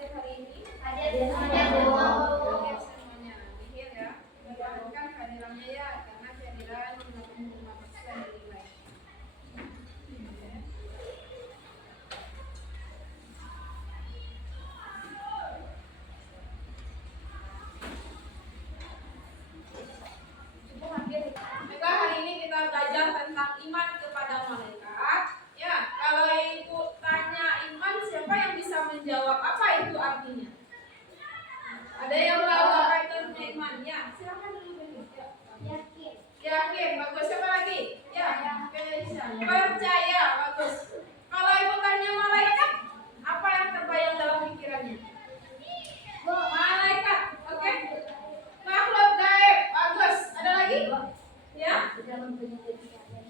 hadir hari ini? Hadir semuanya, Bu. Hadir semuanya. Dihir ya. Pertahankan kehadirannya ya, karena kehadiran 65% dinilai. Baiklah, hari ini kita belajar tentang iman kepada malaikat. Ya, kalau ibu tanya iman, siapa yang bisa menjawab apa itu artinya? Ada yang tahu apa itu artinya iman? Ya, silakan dulu Bu. Ya. Yakin, bagus. Siapa lagi? Ya, percaya, bagus. Kalau ibu tanya malaikat, apa yang terbayang dalam pikirannya? Malaikat, oke? Makhluk gaib, bagus. Ada lagi? Ya?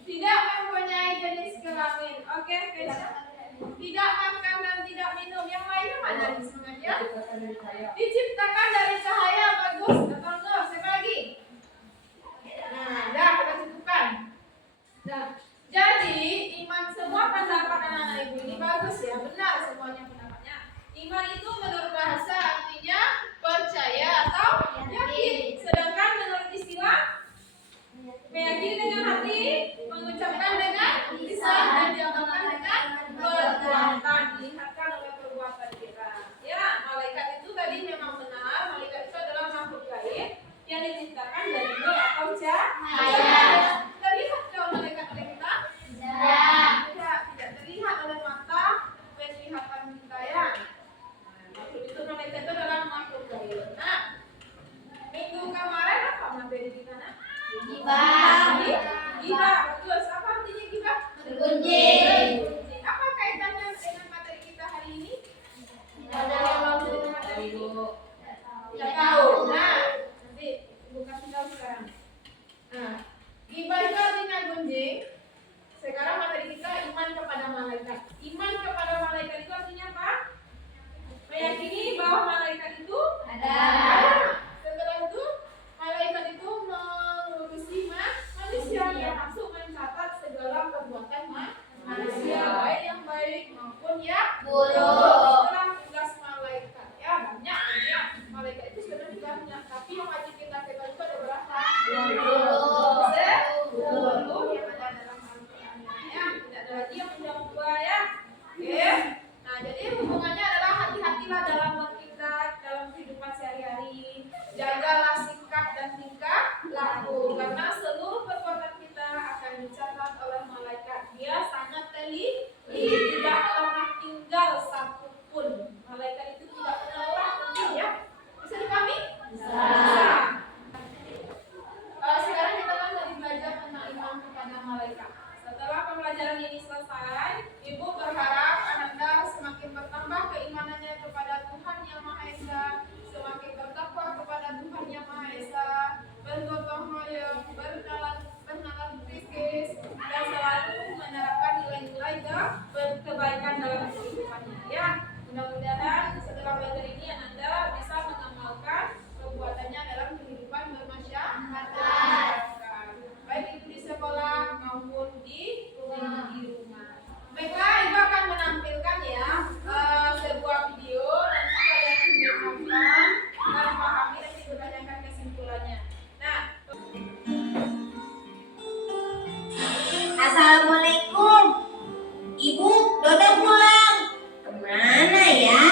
Tidak mempunyai jenis kelamin. Oke, tidak makan dan tidak minum. Yang lainnya mana semuanya? Diciptakan dari cahaya, bagus. Atau enggak? Siapa lagi? Nah, dah kita cukupkan. Nah, jadi iman semua pendapat anak-anak ibu ini bagus ya, benar semuanya pendapatnya. Iman itu menurut bahasa artinya percaya atau yakin. Sedangkan menurut istilah meyakini dengan hati, mengucapkan dengan lisan, dan diamalkan dengan perbuatan. Dilihatkan oleh perbuatan kita. Ya, malaikat itu tadi memang benar. Malaikat itu adalah makhluk gaib yang diciptakan dari nur atau cahaya. Terlihat kalau malaikat oleh kita? Tidak terlihat oleh mata penglihatan kita ya. Makhluk itu malaikat itu adalah makhluk gaib. Nah, minggu kemarin apa materi kita? Gibah, bagus. Apa artinya gibah? Bergunjing. Apa kaitannya dengan materi kita hari ini? Ada materi Ibu. Tidak tahu. Nah, nanti Ibu kasih tahu sekarang. Nah, gibah itu artinya gunjing. Sekarang materi kita iman kepada malaikat. Iman kepada malaikat itu artinya apa? Meyakini bahwa malaikat itu ada. Setelah itu malaikat itu mengurusi manusia, termasuk mencatat segala perbuatan manusia, baik yang baik maupun yang buruk. Itulah tugas malaikat. Ya, banyak. Malaikat itu sebenarnya banyak, tapi yang wajib kita ketahui itu ada berapa? 10 yang ada dalam Al-Quran. Ya, tidak ada lagi yang menjawab 2 ya. Oke. Nah, jadi hubungannya adalah hati-hatilah dalam bertindak, dalam kehidupan sehari-hari. Jagalah sikap dan tingkah laku, karena seluruh perbuatan kita akan dicatat oleh malaikat. Dia sangat teliti, tidak pernah tinggal satu pun. Malaikat itu tidak pernah pergi ya. Bisa dipahami? Bisa. Sekarang kita kan tadi belajar tentang iman kepada malaikat. Setelah pembelajaran ini selesai, Ibu berharap Ananda semakin bertambah keimanannya kepada Tuhan Yang Maha Esa, semakin bertakwa kepada Tuhan Yang Maha Esa, bergotong royong, bernalar kritis, dan selalu menerapkan nilai-nilai kebaikan dalam kehidupannya. Ya, mudah-mudahan setelah belajar ini Ananda bisa mengamalkan perbuatannya dalam kehidupan bermasyarakat, baik itu di sekolah maupun di rumah. Baiklah, Ibu akan menampilkan ya sebuah video. Nanti kalian dengarkan dan pahami dan Ibu tanyakan kesimpulannya. Nah, Assalamualaikum. Ibu, Dodo pulang. Kemana ya?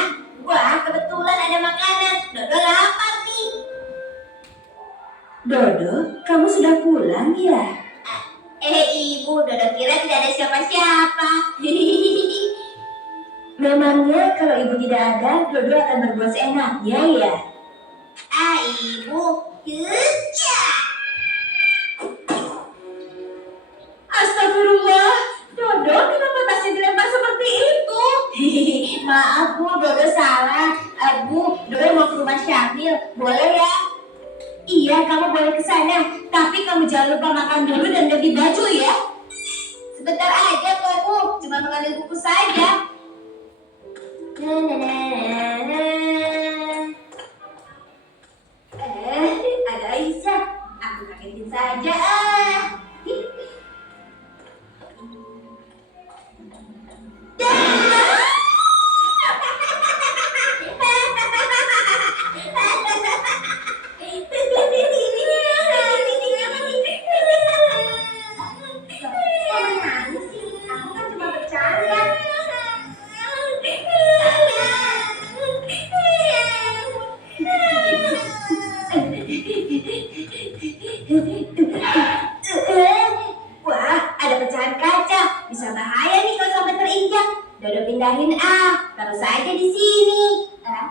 Wah, kebetulan ada makanan. Dodo lapar nih. Dodo, kamu sudah pulang ya? Ibu, Dodo kira tidak ada siapa-siapa. Memangnya kalau ibu tidak ada, Dodo akan berbuat seenaknya ya? Ibu, kerja. Astagfirullah, Dodo kenapa tasnya dilempar seperti itu? Maaf Bu, Dodo salah. Bu, Dodo mau ke rumah Syamil, boleh ya? Iya, kamu boleh ke sana, tapi kamu jangan lupa makan dulu dan ganti baju ya. Sebentar aja kok Bu, cuma mengambil buku saja. Ada Aisyah, aku kagetin saja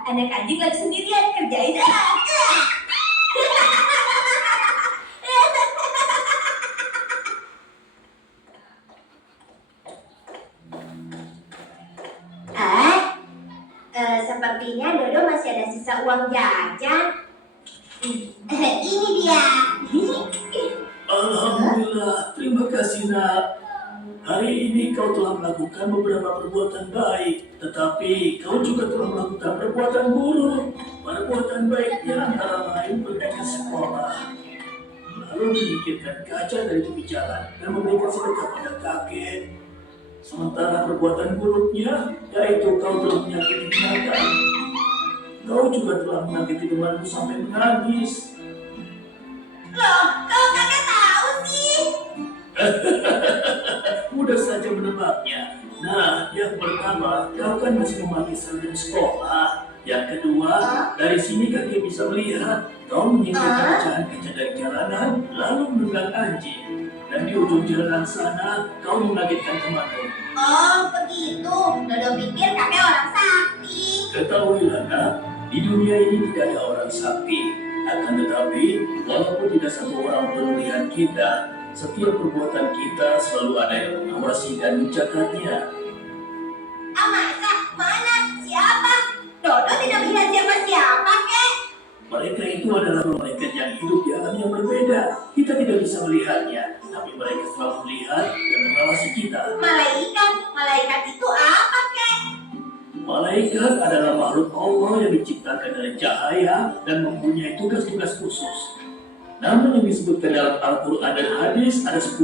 anak anjing lagi sendirian, kerjain Sepertinya Dodo masih ada sisa uang jajan. Ini dia. Alhamdulillah, terima kasih nak. Hari ini kau telah melakukan beberapa perbuatan baik, tetapi kau juga telah melakukan perbuatan buruk. Perbuatan baiknya antara lain pergi ke sekolah, lalu menyingkirkan kaca dari tepi jalan dan memberikan sedekah pada kakek. Sementara perbuatan buruknya, yaitu kau telah menyakiti binatang. Kau juga telah menyakiti temanmu sampai menangis. Loh, kau kakak tahu sih? Mudah saja menebaknya. Nah, yang pertama, kau kan masih memakai seragam sekolah. Yang kedua, dari sini kakek bisa melihat kau menyingkirkan kaca dari jalanan, lalu menunggang anjing. Dan di ujung jalan sana, kau mengagetkan temanmu. Oh, begitu. Dodo pikir kakek orang sakti. Ketahuilah nak, di dunia ini tidak ada orang sakti. Akan tetapi, walaupun tidak satu orang pun melihat kita, setiap perbuatan kita selalu ada yang mengawasi dan mencatatnya. Masa? Mana? Siapa? Dodo tidak melihat siapa-siapa, kek. Mereka itu adalah malaikat yang hidup di alam yang berbeda. Kita tidak bisa melihatnya, tapi mereka selalu melihat dan mengawasi kita. Malaikat? Malaikat itu apa, kek? Malaikat adalah makhluk Allah yang diciptakan dari cahaya dan mempunyai tugas-tugas khusus. Namun yang disebutkan dalam Al-Quran dan hadis ada 10.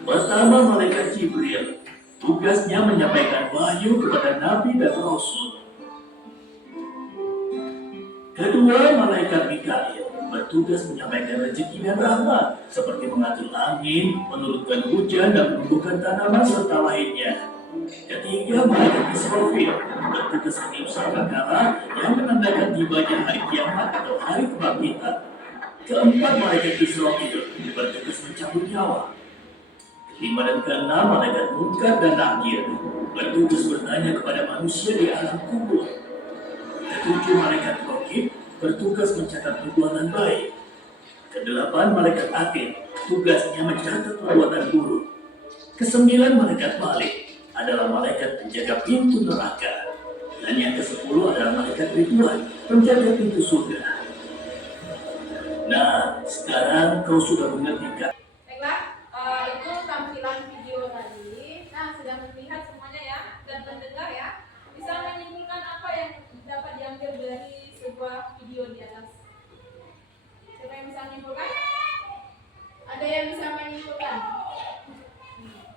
Pertama, malaikat Jibril. Tugasnya menyampaikan wahyu kepada Nabi dan Rasul. Kedua, malaikat Mikail bertugas menyampaikan rezeki dan rahmat, seperti mengatur angin, menurunkan hujan, dan menumbuhkan tanaman serta lainnya. Ketiga, malaikat Israfil bertugas meniup sangkakala yang menandakan tibanya hari kiamat atau hari kebangkitan. Keempat, malaikat Israfil bertugas mencabut nyawa. Kelima dan keenam, malaikat Munkar dan Nakir bertugas bertanya kepada manusia di alam kubur. Ketujuh, malaikat Raqib bertugas mencatat perbuatan baik. Kedelapan, malaikat Atid tugasnya mencatat perbuatan buruk. Kesembilan, malaikat Malik adalah malaikat penjaga pintu neraka. Dan yang ke-10 adalah malaikat Ridwan, penjaga pintu surga. Nah, sekarang kau sudah mengerti kan? Baiklah, itu tampilan video tadi. Nah, sudah melihat semuanya ya dan mendengar ya. Bisa menyimpulkan apa yang dapat diambil dari sebuah video di atas. Siapa yang bisa menyimpulkan? Ada yang bisa menyimpulkan?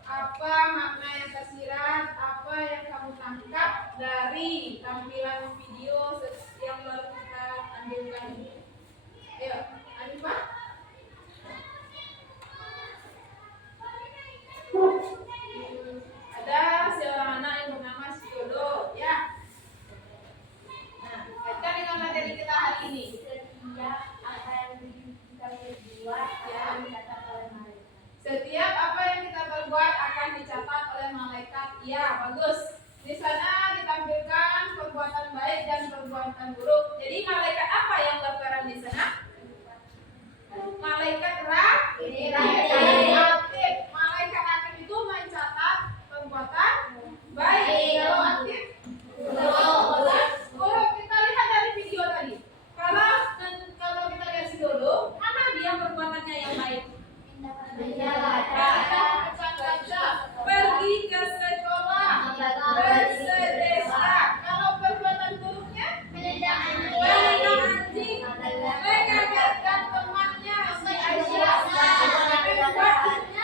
Apa makna yang tersirat? Apa yang kamu tangkap dari tampilan video yang baru kita ambilkan ini? Ayo, Anifah. Ada seorang anak yang bernama Dodo, ya. Nah, kaitkan dengan materi kita hari ini. Setiap apa yang kita perbuat akan dicatat oleh malaikat. Ya, bagus. Di sana ditampilkan perbuatan baik dan perbuatan buruk. Jadi malaikat apa yang berperan di sana? Malaikat Raqib. Malaikat Raqib itu mencatat perbuatan baik. Kalau aktif, buruk. Kita lihat dari video tadi. Kalau kita lihat si Dodo, mana dia perbuatannya yang baik? Pergi ke sekolah, bersedekah. Kalau perbuatan buruknya, menendang anjing, mengagetkan temannya si Aisyah. Perbuatannya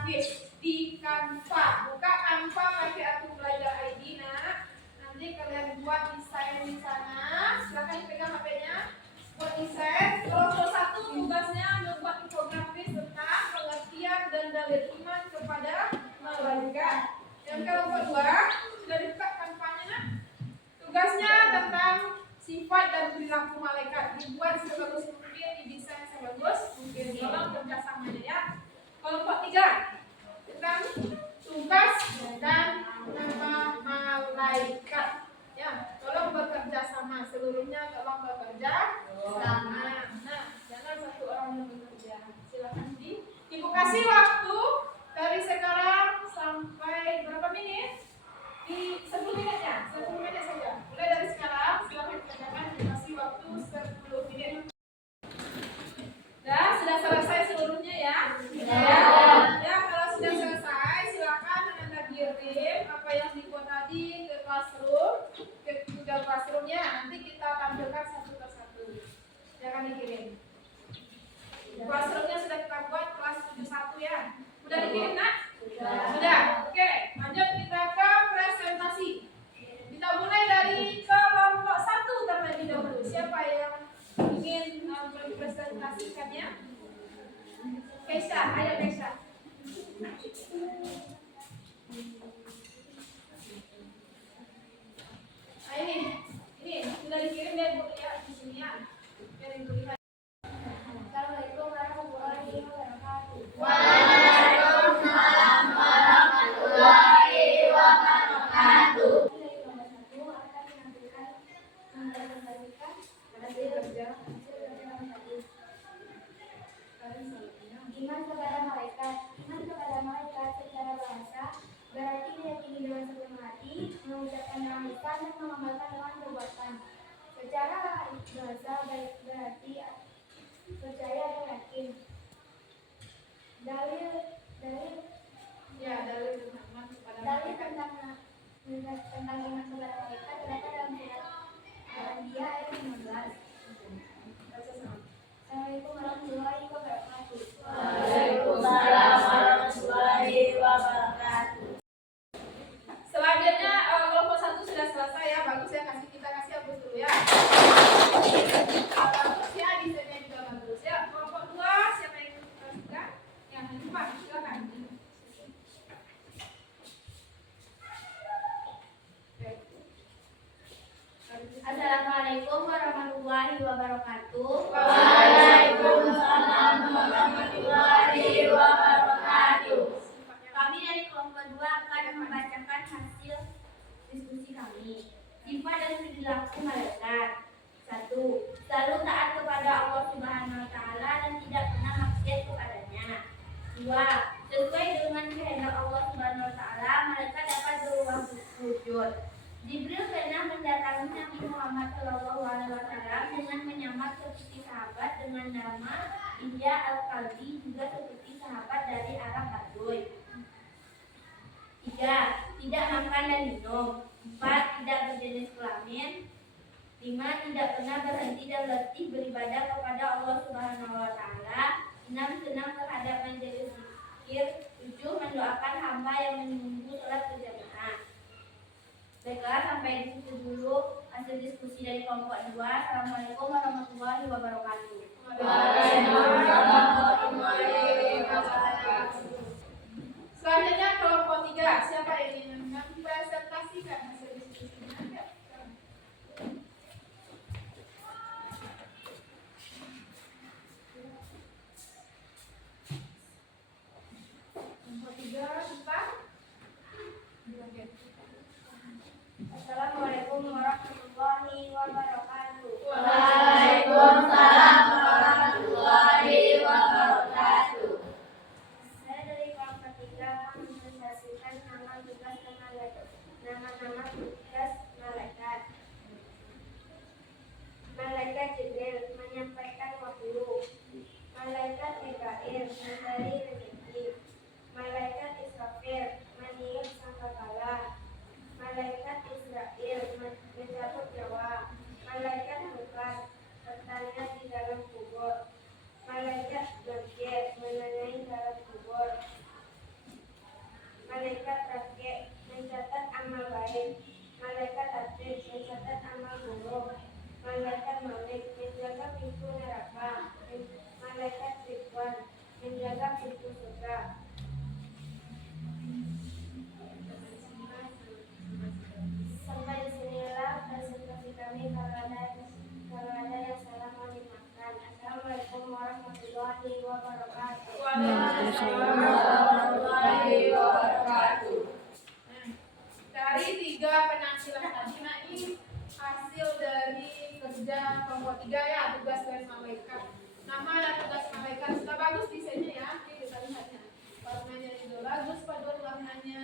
grafis di Canva. Buka Canva pakai Aku Belajar ID, nak. Nanti kalian buat desain di sana. Silakan pegang HP-nya. Buat desain. Kelompok 1 tugasnya membuat infografis tentang pengertian dan dalil iman kepada malaikat. Yang kelompok 2 sudah dibuka Canva-nya, nak. Tugasnya tentang sifat dan perilaku malaikat. Dibuat sebagus mungkin, didesain sebagus mungkin. Tolong kerjasamanya, ya. Kelompok 3 tentang tugas dan nama malaikat. Ya, tolong bekerja sama. Seluruhnya tolong bekerja sama. Nah, jangan satu orang yang bekerja. Silakan Ibu kasih waktu dari sekarang sampai berapa menit? Di 10 menit ya, 10 menit saja. Mulai dari sekarang, silakan kerjakan. Dikasih waktu 10 menit. Sudah selesai seluruhnya, ya? Ya, kalau sudah selesai, silakan Anda kirim apa yang dibuat tadi ke classroom, ke Google Classroom-nya. Nanti kita tampilkan satu persatu. Jangan dikirim. Classroom-nya sudah kita buat kelas 71, ya. Sudah dikirim, nak? Sudah. Oke, lanjut kita ke presentasi. Kita mulai dari kelompok 1 terlebih dahulu. Siapa yang ingin mempresentasikannya? Keisha, ayo Keisha. Nah, ini sudah dikirim ya Bu, ya, di sini, ya. Biar Ibu lihat. Assalamualaikum warahmatullahi wabarakatuh. Waalaikumsalam warahmatullahi wabarakatuh. Dari kelompok 1 akan menampilkan mempresentasikan hasil kerja iman kepada malaikat. Iman kepada malaikat secara bahasa berarti meyakini dengan sepenuh hati, mengucapkan dengan lisan dan mengamalkan dengan perbuatan. Secara bahasa berarti percaya dan yakin. Dalil Ya, dalil tentang iman kepada dalil malaikat. tentang iman kepada malaikat terdapat dalam surat Al-Anbiya ayat 15. Baca sama. Assalamualaikum warahmatullahi wabarakatuh. Waalaikumsalam warahmatullahi wabarakatuh. Selanjutnya kelompok 1 sudah selesai, ya. Bagus, ya. Kita kasih hapus dulu, ya. Bagus, ya. Desainnya juga bagus, ya. Kelompok 2 siapa yang suka? Yang lupa, silakan. Oke. Assalamualaikum warahmatullahi wabarakatuh. Waalaikumsalam warahmatullahi wabarakatuh. Kami dari kelompok 2 akan membacakan hasil diskusi kami. Sifat dan perilaku malaikat. 1. Selalu taat kepada Allah Subhanahu wa taala dan tidak pernah maksiat kepadanya. 2. Sesuai dengan kehendak Allah Subhanahu wa taala, malaikat dapat berubah wujud. Jibril pernah mendatangi Nabi Muhammad SAW dengan menyamar seperti sahabat dengan nama Ihya Al-Kalbi, juga seperti sahabat dari Arab Baduy. 3. Tidak makan dan minum. 4. Tidak berjenis kelamin. 5. Tidak pernah berhenti dan letih beribadah kepada Allah Subhanahu wa taala. 6. Senang terhadap majelis zikir. 7. Mendoakan hamba yang menunggu sholat berjamaah. Baiklah, sampai di situ dulu hasil diskusi dari kelompok 2. Assalamualaikum warahmatullahi wabarakatuh. Waalaikumsalam warahmatullahi wabarakatuh. Selanjutnya kelompok 3. Siapa yang ingin mempresentasikan hasil diskusinya? Kelompok 3, Pak. Assalamualaikum warahmatullahi wabarakatuh. Waalaikumsalam mencatat amal baik. Malaikat atid mencatat amal buruk. Malaikat malik menjaga pintu neraka. Malaikat ridwan menjaga pintu surga. Sampai di sinilah presentasi kami. Kalau ada yang salah mohon dimaafkan. Assalamualaikum warahmatullahi wabarakatuh. Waalaikumsalam warahmatullahi wabarakatuh. Dari 3 penampilan tadi, nah ini hasil dari kerja kelompok 3 ya, tugas dari malaikat. Nama dan tugas malaikat sudah bagus desainnya ya, oke kita lihatnya. Warnanya juga bagus, paduan warnanya.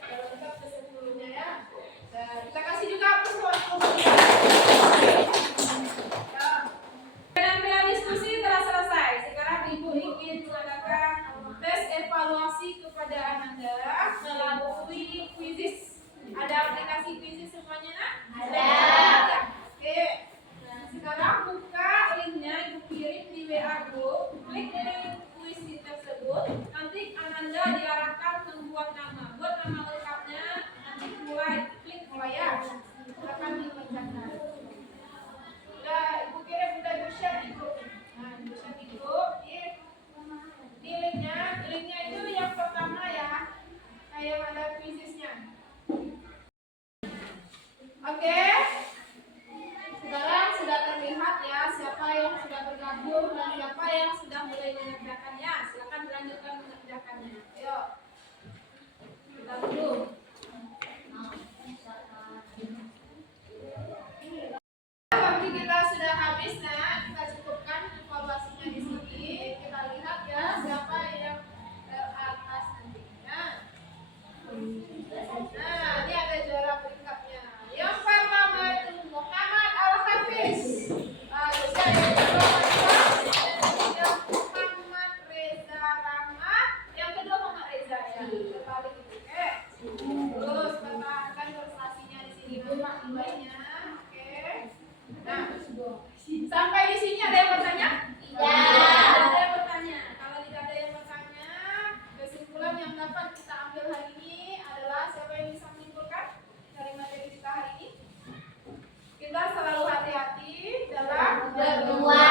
Kalau lengkap keseluruhnya ya. Dan kita kasih juga ya. Penampilan diskusi telah selesai. Sekarang Ibu ingin mengadakan tes evaluasi kepada Ananda melalui quizzes. Ada aplikasi quizzes semuanya nak? Ada. Oke. Nah, sekarang buka linknya, Ibu kirim di WA group. Klik link quiz tersebut. Nanti Ananda diarahkan membuat nama. Buat nama lengkapnya. Nanti mulai klik mulai ya. Silakan dikerjakan. Udah Ibu kirim, udah Ibu share di grup. Nah, Ibu share di grup. Di linknya itu yang pertama ya. Kayak ada quizesnya. Oke. Sekarang sudah terlihat ya siapa yang sudah bergabung dan siapa yang sudah mulai mengerjakannya. Silakan melanjutkan mengerjakannya. Ayo. Kita dulu. Waktu kita sudah habis, nah kita cukupkan evaluasinya di sini. Kita lihat ya siapa yang teratas nantinya. Nah, ini ada juara peringkatnya. Yang pertama itu Muhammad Al-Hafiz. Bagus ya, yang kedua Muhammad Reza Rahmat. Yang kedua Muhammad Reza ya. Terbalik itu, oke. Terus pertahankan prestasinya di sini dulu nilainya. Oke. Nah, sampai di sini ada yang bertanya? Tidak. Ada yang bertanya. Kalau tidak ada yang bertanya, kesimpulan yang dapat kita ambil hari ini adalah siapa yang bisa menyimpulkan dari materi kita hari ini? Kita selalu hati-hati dalam Berdua.